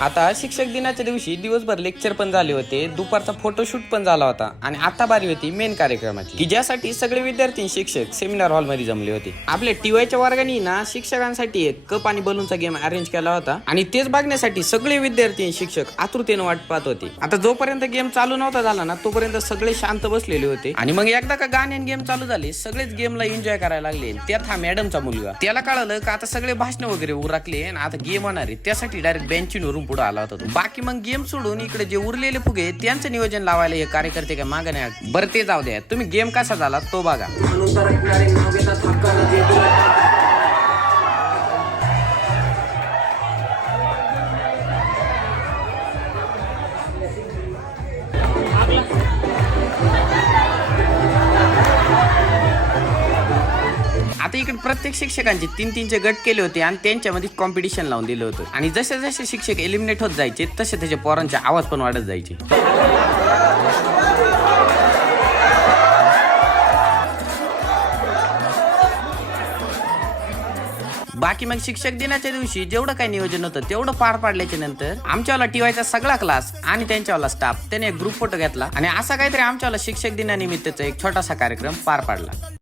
आता शिक्षक दिनाच्या दिवशी दिवसभर लेक्चर पण झाले होते, दुपारचा फोटोशूट पण झाला होता आणि आता बारी होती मेन कार्यक्रमाची, की ज्यासाठी सगळे विद्यार्थी शिक्षक सेमिनार हॉल मध्ये जमले होते. आपल्या टीवायच्या वर्गाने ना शिक्षकांसाठी एक कप आणि बलूनचा गेम अरेंज केला होता आणि तेच बघण्यासाठी सगळे विद्यार्थी शिक्षक आतुरतेने वाट पाहत होते. आता जोपर्यंत गेम चालू नव्हता झाला ना तोपर्यंत सगळे शांत बसलेले होते आणि मग एकदा का गाणे गेम चालू झाले सगळेच गेमला एन्जॉय करायला लागले. त्यात हा मॅडमचा मुलगा, त्याला कळलं का आता सगळे भाषण वगैरे उरकले आणि आता गेम होणार आहे, त्यासाठी डायरेक्ट बेंचीवरून पुढे आला होता तो. बाकी मग गेम सोडून इकडे जे उरलेले फुगे त्यांचं नियोजन लावायला हे कार्यकर्ते काय मागे नाही. बरं ते जाऊ द्या, तुम्ही गेम कसा झाला तो बघा. आता इकडे प्रत्येक शिक्षकांचे 3-3चे गट केले होते आणि त्यांच्यामध्ये कॉम्पिटिशन लावून दिलं होतं आणि जसे जसे शिक्षक एलिमिनेट होत जायचे तसे त्याच्या पोरांचे आवाज पण वाढत जायचे. बाकी मग शिक्षक दिनाच्या दिवशी जेवढं काही नियोजन होतं तेवढं पार पाडल्याच्या नंतर आमच्यावाला टीवायचा सगळा क्लास आणि त्यांच्यावाला स्टाफ त्याने एक ग्रुप फोटो घेतला आणि असा काहीतरी आमच्यावाला शिक्षक दिनानिमित्तचा एक छोटासा कार्यक्रम पार पाडला.